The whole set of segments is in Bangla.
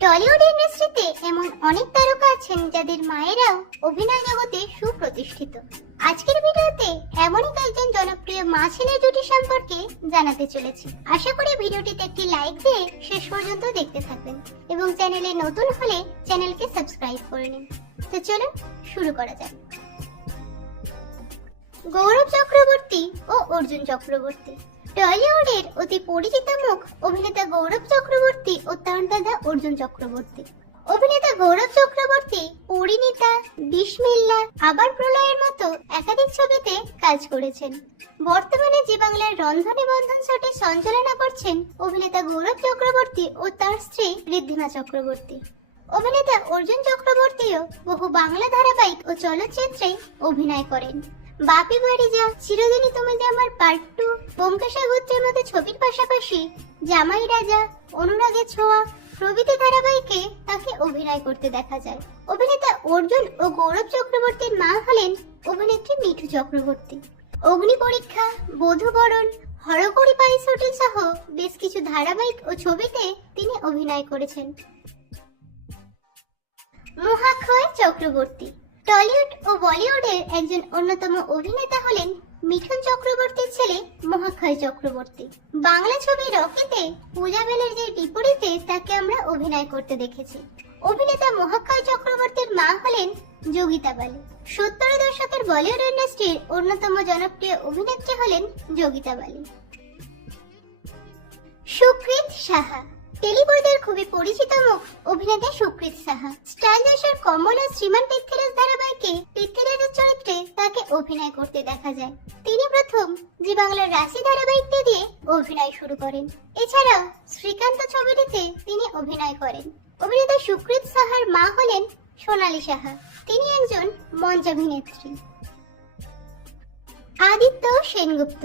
টলিউড ইন্ডাস্ট্রিতে এমন অনেক তারকা আছেন যাদের মায়েরাও অভিনয় জগতে সুপ্রতিষ্ঠিত। আজকের ভিডিওতে এমনই কয়েকজন জনপ্রিয় মা ছেলের জুটি সম্পর্কে জানাতে চলেছি। আশা করি ভিডিওটিতে একটি লাইক দিয়ে শেষ পর্যন্ত দেখতে থাকবেন এবং চ্যানেলে নতুন হলে চ্যানেলকে সাবস্ক্রাইব করে নিন। তো চলুন শুরু করা যাক। গৌরব চক্রবর্তী ও অর্জুন চক্রবর্তী। টলিউডের অতি পরিচিত মুখ অভিনেতা গৌরব চক্রবর্তী ও তার দাদা অর্জুন চক্রবর্তী। অভিনেতা গৌরব চক্রবর্তী পরিণীতা, বিসমিল্লাহ, আবার প্রলয়ের মতো একাধিক ছবিতে কাজ করেছেন। বর্তমানে জি বাংলার রন্ধনে বন্ধন শোতে সঞ্চালনা করছেন অভিনেতা গৌরব চক্রবর্তী ও তার স্ত্রী ঋদ্ধিমা চক্রবর্তী। অভিনেতা অর্জুন চক্রবর্তীও বহু বাংলা ধারাবাহিক ও চলচ্চিত্রে অভিনয় করেন। বাপি বাড়ি যা, চিরদিনই তুমি যে আমার পার্ট 2, ব্যোমকেশ গোত্রের মতো ছবির পাশাপাশি জামাই রাজা, অনুরাগের ছোঁয়া প্রভৃতি ধারাবাহিকে তাকে অভিনয় করতে দেখা যায়। অভিনেতা অর্জুন ও গৌরব চক্রবর্তীর মা হলেন অভিনেত্রী মিঠু চক্রবর্তী। অগ্নি পরীক্ষা, বধূবরণ, হরগৌরী পাইস হোটেল সহ বেশ কিছু ধারাবাহিক ও ছবিতে তিনি অভিনয় করেছেন। মহাক্ষয় চক্রবর্তী। টলিউড ও বলিউডের একজন অন্যতম অভিনেতা হলেন মিঠুন চক্রবর্তীর ছেলে মহাক্ষয় চক্রবর্তী। বাংলা ছবি রকেতে পূজা ব্যানার্জির বিপরীতে তাকে আমরা অভিনয় করতে দেখেছি। অভিনেতা মহাক্ষয় চক্রবর্তীর মা হলেন যোগিতা বালি। 70 দশকের বলিউড ইন্ডাস্ট্রির অন্যতম জনপ্রিয় অভিনেত্রী হলেন যোগিতা বালি। সুকৃত সাহা। টেলিপর্দার খুবই পরিচিত মুখ অভিনেতা সুকৃত সাহা। স্টার জলসার কমল ও শ্রীমান পৃথ্বীরাজ ধারাবাহিকে পৃথ্বীরাজের চরিত্রে তাকে অভিনয় করতে দেখা যায়। তিনি প্রথম জি বাংলার রাশি ধারাবাহিকটি দিয়ে অভিনয় শুরু করেন। এছাড়াও শ্রীকান্ত ছবিটিতে তিনি অভিনয় করেন। অভিনেতা সুকৃত সাহার মা হলেন সোনালী সাহা। তিনি একজন মঞ্চাভিনেত্রী। আদিত্য সেনগুপ্ত।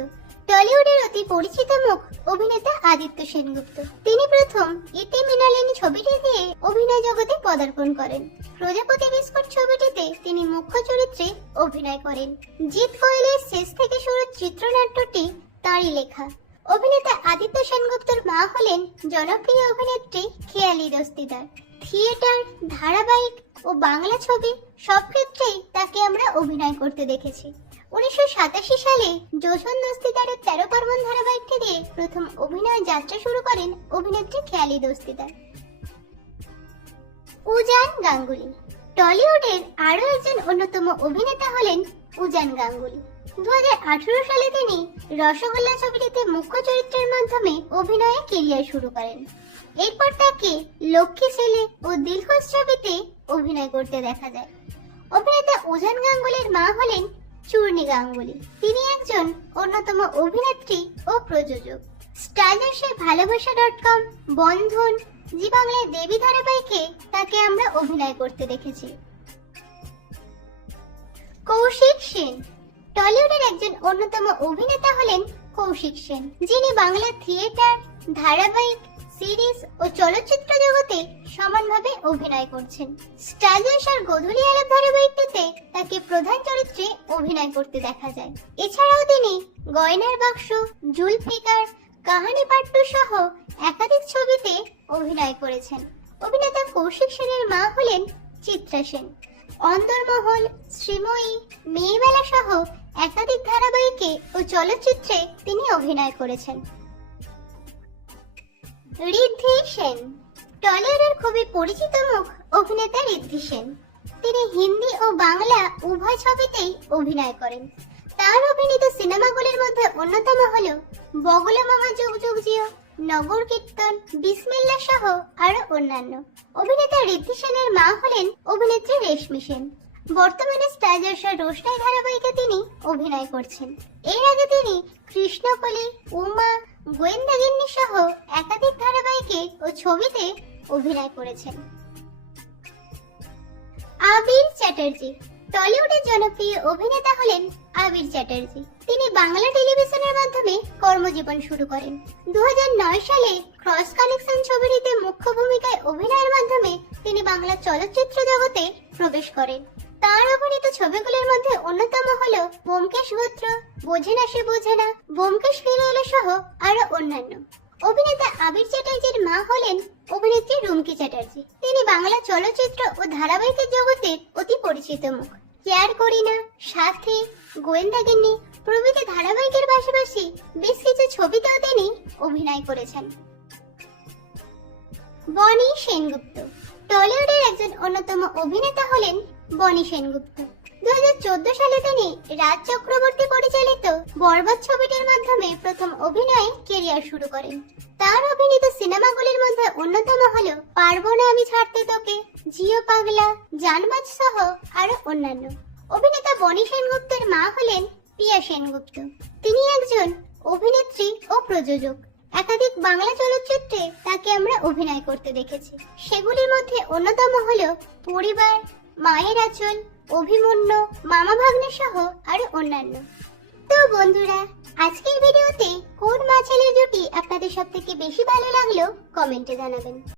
টলিউডের অতি পরিচিত মুখ অভিনেতা আদিত্য সেনগুপ্ত। তিনি প্রথম ইতি মৃণালিনী ছবিটি দিয়ে অভিনয় জগতে পদার্পণ করেন। প্রজাপতি বিস্কুট ছবিটিতে তিনি মুখ্য চরিত্রে অভিনয় করেন। জিৎ কোয়েলের শেষ থেকে শুরুর চিত্রনাট্যটি তাঁরই লেখা। অভিনেতা আদিত্য সেনগুপ্তর মা হলেন জনপ্রিয় অভিনেত্রী খেয়ালি দস্তিদার। থিয়েটার, ধারাবাহিক ও বাংলা ছবি সব ক্ষেত্রেই তাকে আমরা অভিনয় করতে দেখেছি। 1987 সালে যোজন দস্তিদারের 13 পার্বণ ধারাবাহিকটি দিয়ে প্রথম অভিনয় যাত্রা শুরু করেন অভিনেত্রী খেয়ালি দস্তিদার। উজান গাঙ্গুলি। টলিউডের আরো একজন অন্যতম অভিনেতা হলেন উজান গাঙ্গুলি। 2018 সালে তিনি রসগোল্লা ছবিটিতে মুখ্য চরিত্রের মাধ্যমে অভিনয়ে ক্যারিয়ার শুরু করেন। এরপর তাকে লক্ষ্মী ছেলে ও দিলখুশ ছবিতে অভিনয় করতে দেখা যায়। অভিনেতা উজান গাঙ্গুলির মা হলেন চূর্ণী গাঙ্গুলি। তিনি একজন অন্যতম অভিনেত্রী ও প্রযোজক। স্টার জলসায় ভালোবাসা.com, বন্ধন, জি বাংলায় দেবী ধারাবাহিকে তাকে আমরা অভিনয় করতে দেখেছি। কৌশিক সেন। টলিউডের একজন অন্যতম অভিনেতা হলেন কৌশিক সেন, যিনি বাংলা থিয়েটার, ধারাবাহিক, সিরিজ ও চলচ্চিত্র জগতে সমানভাবে অভিনয় করছেন। স্টার জলসার গোধূলি আলাপ ধারাবাহিকটিতে তাকে প্রধান চরিত্রে অভিনয় করতে দেখা যায়। এছাড়াও তিনি গয়নার বাক্স, জুলফিকার, কাহানি পার্ট 2 সহ একাধিক ছবিতে অভিনয় করেছেন। অভিনেতা কৌশিক সেনের মা হলেন চিত্রা সেন। অন্দরমহল, শ্রীময়ী, মেয়েবেলা সহ একাধিক ধারাবাহিকে ও চলচ্চিত্রে তিনি অভিনয় করেছেন। ঋদ্ধি সেন। টলিউডের খুবই পরিচিত মুখ অভিনেতা ঋদ্ধি সেন। তিনি হিন্দি ও বাংলা উভয় ছবিতেই অভিনয় করেন। তার অভিনীত সিনেমাগুলির মধ্যে অন্যতম হল বগলা মামা যুগ যুগ জিও, নগর কীর্তন, বিসমিল্লাহ সহ আরো অন্যান্য। অভিনেতা ঋদ্ধি সেনের মা হলেন অভিনেত্রী রেশমি সেন। বর্তমানে স্টার জলসার রোশনাই ধারাবাহিকে তিনি অভিনয় করছেন। এর আগে তিনি কৃষ্ণকলি, উমা, গোয়েন্দাগিন্নি সহ একাধিক ধারাবাহিকে ও ছবিতে অভিনয় করেছেন। আবির চ্যাটার্জি। টলিউডের জনপ্রিয় অভিনেতা হলেন আবির চ্যাটার্জি। তিনি বাংলা টেলিভিশনের মাধ্যমে কর্মজীবন শুরু করেন। 2009 সালে ক্রস কানেকশন ছবিটিতে মুখ্য ভূমিকায় অভিনয়ের মাধ্যমে তিনি বাংলা চলচ্চিত্র জগতে প্রবেশ করেন। তার অভিনীত ছবিগুলির মধ্যে অন্যতম হল ব্যোমকেশ গোত্র, বোঝে না সে বোঝে না, ব্যোমকেশ ফিরে এলো সহ আরো অন্যান্য। অভিনেতা আবির চ্যাটার্জির মা হলেন অভিনেত্রী রুমকি চ্যাটার্জি। তিনি বাংলা চলচ্চিত্র ও ধারাবাহিকের জগতের অতি পরিচিত মুখ। কেয়ার করি না, সাথে, গোয়েন্দাগিন্নি প্রভৃতি ধারাবাহিকের পাশাপাশি বেশ কিছু ছবিতেও তিনি অভিনয় করেছেন। বনি সেনগুপ্ত টলিউডের একজন অন্যতম অভিনেতা হলেন বনি সেনগুপ্ত। 2014 সালে তিনি রাজ চক্রবর্তী পরিচালিত বরবাদ ছবিটির মাধ্যমে প্রথম অভিনয়ে ক্যারিয়ার শুরু করেন। তার অভিনীত সিনেমাগুলির মধ্যে অন্যতম হলো পারবো না আমি ছাড়তে তোকে, জিও পাগলা, জানবাজ সহ আরো অন্যান্য। অভিনেতা বনি সেনগুপ্তের মা হলেন পিয়া সেনগুপ্ত। তিনি একজন অভিনেত্রী ও প্রযোজক। একাধিক বাংলা চলচ্চিত্রে তাকে আমরা অভিনয় করতে দেখেছি। সেগুলির মধ্যে অন্যতম হলো পরিবার, মায়ের আঁচল, অভিমন্যু, মামা ভাগ্নে সহ আরো অন্যান্য। তো বন্ধুরা, আজকের ভিডিওতে কোন মা ছেলের জুটি আপনাদের সবথেকে বেশি ভালো লাগলো কমেন্টে জানাবেন।